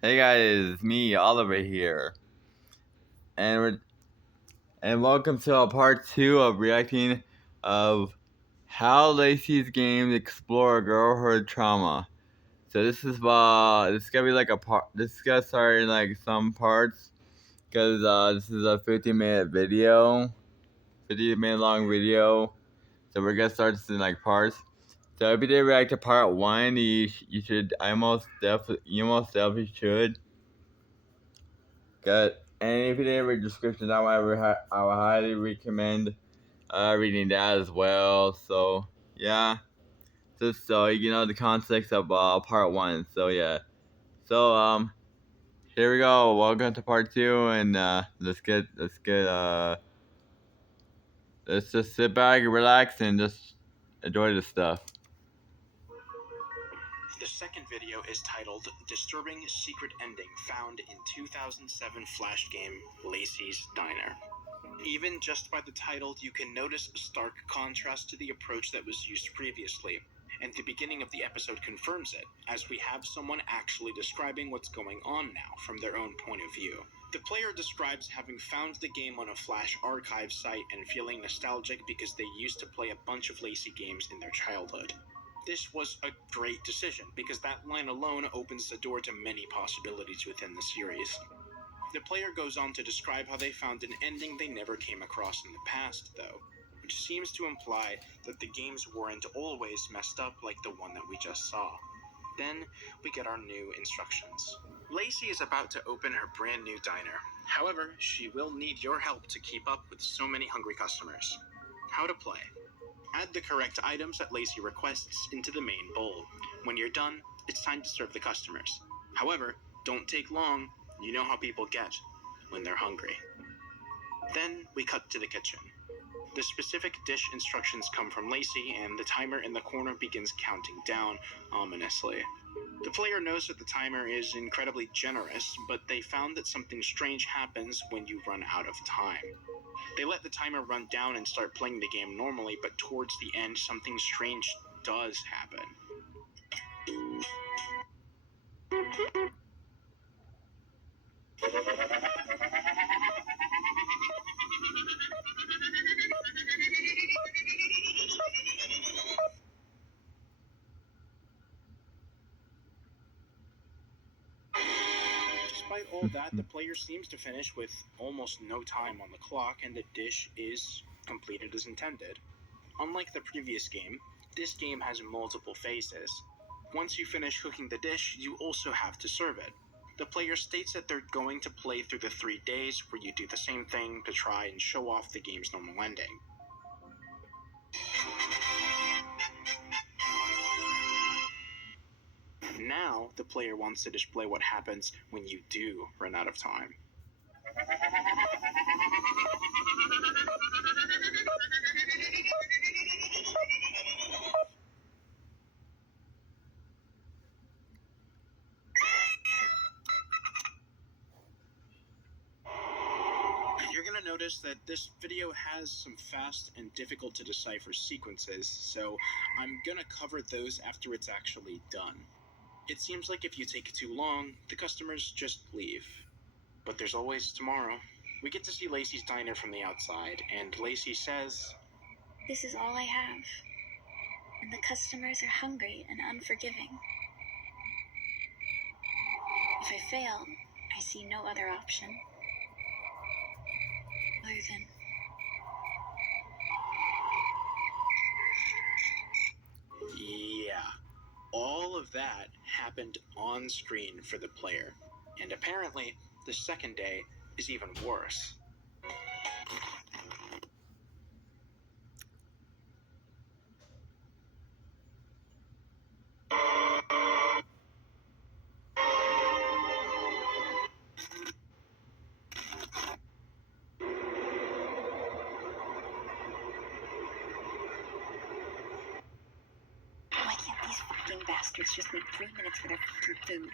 Hey guys, it's me, Oliver here, and welcome to part 2 of reacting of how Lacey's games explore girlhood trauma. So this is gonna be like a part. This is gonna start in like some parts because this is a 50-minute video, 50-minute long video. So we're gonna start this in like parts. So if you did react to part 1, you should. You most definitely should. Good. And if you didn't read the description, I would highly recommend reading that as well. So yeah, just so you know the context of part 1. So yeah. So here we go. Welcome to part 2, and let's just sit back, relax, and just enjoy the stuff. The second video is titled Disturbing Secret Ending Found in 2007 Flash Game Lacey's Diner. Even just by the title, you can notice a stark contrast to the approach that was used previously, and the beginning of the episode confirms it, as we have someone actually describing what's going on now from their own point of view. The player describes having found the game on a Flash archive site and feeling nostalgic because they used to play a bunch of Lacey games in their childhood. This was a great decision because that line alone opens the door to many possibilities within the series. The player goes on to describe how they found an ending they never came across in the past, though, which seems to imply that the games weren't always messed up like the one that we just saw. Then we get our new instructions. Lacey is about to open her brand new diner. However, she will need your help to keep up with so many hungry customers. How to play. Add the correct items that Lacey requests into the main bowl. When you're done, it's time to serve the customers. However, don't take long. You know how people get when they're hungry. Then we cut to the kitchen. The specific dish instructions come from Lacey, and the timer in the corner begins counting down ominously. The player knows that the timer is incredibly generous, but they found that something strange happens when you run out of time. They let the timer run down and start playing the game normally, but towards the end, something strange does happen. Despite all that, the player seems to finish with almost no time on the clock, and the dish is completed as intended. Unlike the previous game, this game has multiple phases. Once you finish cooking the dish, you also have to serve it. The player states that they're going to play through the 3 days where you do the same thing to try and show off the game's normal ending. Now, the player wants to display what happens when you do run out of time. You're going to notice that this video has some fast and difficult to decipher sequences, so I'm going to cover those after it's actually done. It seems like if you take too long, the customers just leave. But there's always tomorrow. We get to see Lacey's diner from the outside, and Lacey says, "This is all I have, and the customers are hungry and unforgiving. If I fail, I see no other option other than..." Yeah, all of that happened on screen for the player. And apparently, the second day is even worse. Why can't these fucking bastards just make 3 minutes for their fucking food?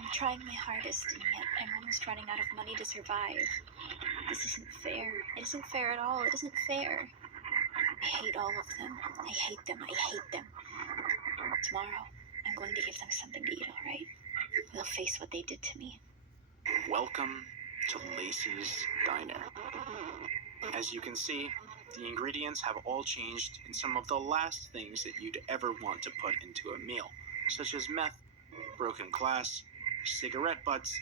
I'm trying my hardest, and yet I'm almost running out of money to survive. This isn't fair. It isn't fair at all. It isn't fair. I hate all of them. I hate them. I hate them. Tomorrow, I'm going to give them something to eat, alright? We'll face what they did to me. Welcome to Lacey's Diner. As you can see, the ingredients have all changed in some of the last things that you'd ever want to put into a meal, such as meth, broken glass, cigarette butts,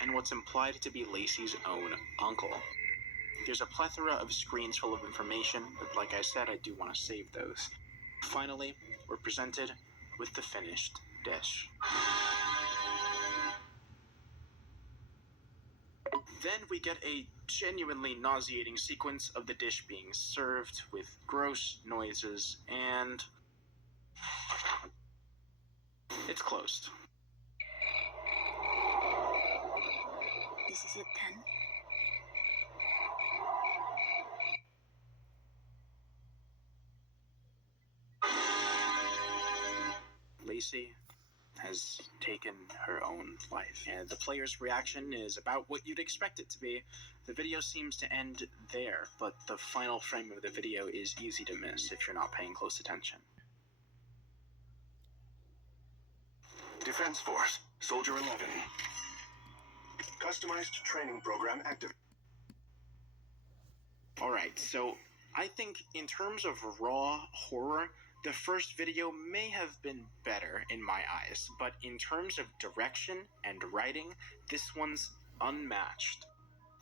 and what's implied to be Lacey's own uncle. There's a plethora of screens full of information, but like I said, I do want to save those. Finally, we're presented with the finished dish. Then we get a genuinely nauseating sequence of the dish being served with gross noises, and it's closed. This is it then. Lacey has taken her own life, and the player's reaction is about what you'd expect it to be. The video seems to end there, but the final frame of the video is easy to miss if you're not paying close attention. Defense Force, Soldier 11. Customized training program active. Alright, so I think in terms of raw horror, the first video may have been better in my eyes, but in terms of direction and writing, this one's unmatched.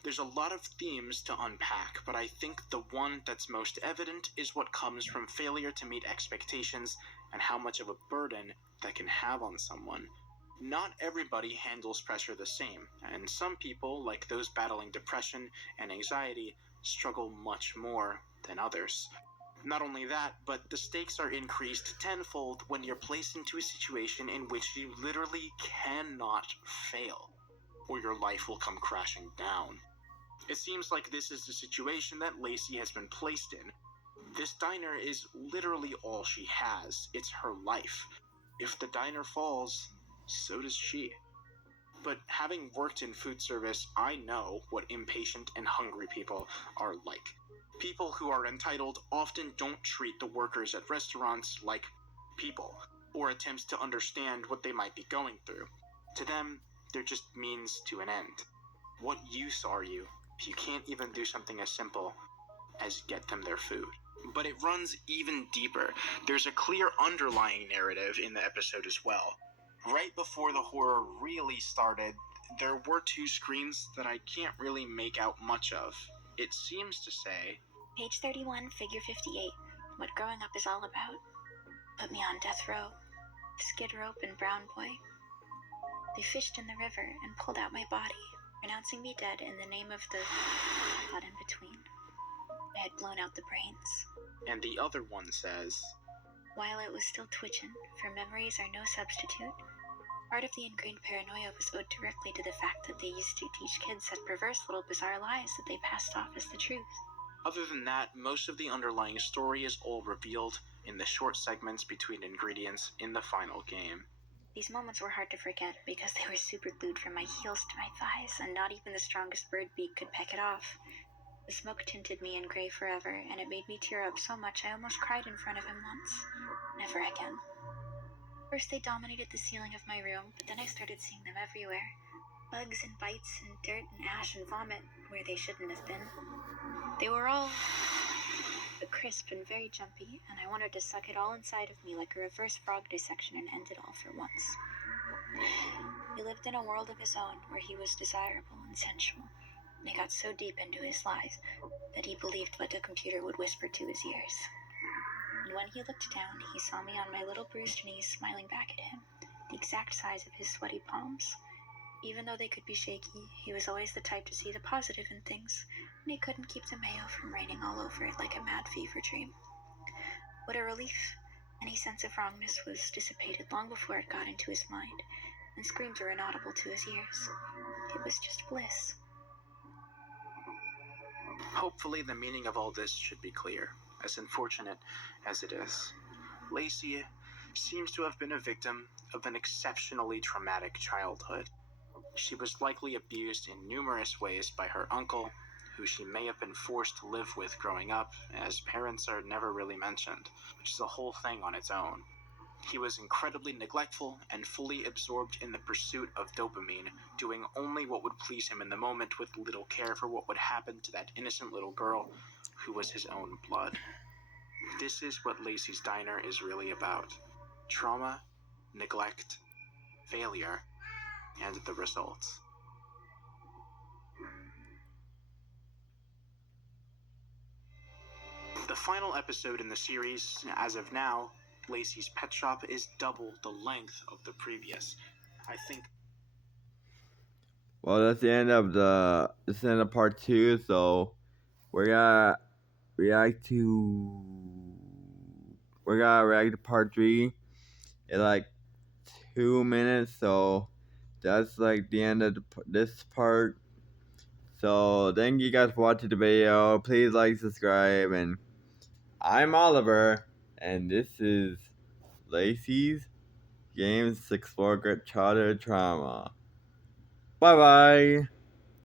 There's a lot of themes to unpack, but I think the one that's most evident is what comes from failure to meet expectations and how much of a burden that can have on someone. Not everybody handles pressure the same, and some people, like those battling depression and anxiety, struggle much more than others. Not only that, but the stakes are increased tenfold when you're placed into a situation in which you literally cannot fail, or your life will come crashing down. It seems like this is the situation that Lacey has been placed in. This diner is literally all she has. It's her life. If the diner falls, so does she. But having worked in food service, I know what impatient and hungry people are like. People who are entitled often don't treat the workers at restaurants like people, or attempt to understand what they might be going through. To them, they're just means to an end. What use are you if you can't even do something as simple as get them their food? But it runs even deeper. There's a clear underlying narrative in the episode as well. Right before the horror really started, there were two screens that I can't really make out much of. It seems to say, Page 31, figure 58. What growing up is all about. Put me on death row. Skid rope and brown boy. They fished in the river and pulled out my body, pronouncing me dead in the name of the thought in between. I had blown out the brains. and the other one says, While it was still twitching, for memories are no substitute, part of the ingrained paranoia was owed directly to the fact that they used to teach kids such perverse little bizarre lies that they passed off as the truth. Other than that, most of the underlying story is all revealed in the short segments between ingredients in the final game. These moments were hard to forget because they were super glued from my heels to my thighs, and not even the strongest bird beak could peck it off. The smoke tinted me in gray forever, and it made me tear up so much I almost cried in front of him once. Never again. First they dominated the ceiling of my room, but then I started seeing them everywhere. Bugs and bites and dirt and ash and vomit where they shouldn't have been. They were all crisp and very jumpy, and I wanted to suck it all inside of me like a reverse frog dissection and end it all for once. He lived in a world of his own where he was desirable and sensual, and he got so deep into his lies that he believed what the computer would whisper to his ears. And when he looked down, he saw me on my little bruised knees smiling back at him, the exact size of his sweaty palms. Even though they could be shaky, he was always the type to see the positive in things, and he couldn't keep the mayo from raining all over it like a mad fever dream. What a relief! Any sense of wrongness was dissipated long before it got into his mind, and screams were inaudible to his ears. It was just bliss. Hopefully the meaning of all this should be clear, as unfortunate as it is. Lacey seems to have been a victim of an exceptionally traumatic childhood. She was likely abused in numerous ways by her uncle, who she may have been forced to live with growing up, as parents are never really mentioned, which is a whole thing on its own. He was incredibly neglectful and fully absorbed in the pursuit of dopamine, doing only what would please him in the moment with little care for what would happen to that innocent little girl who was his own blood. This is what Lacey's Diner is really about: trauma, neglect, failure, and the results. The final episode in the series, as of now, Lacey's Pet Shop, is double the length of the previous. I think. Well, that's the end of part 2. So we're gonna react to part 3 in like 2 minutes. So that's like the end of this part. So thank you guys for watching the video. Please like, subscribe, and I'm Oliver, and this is Lacey's Games to Explore Childhood Trauma. Bye bye.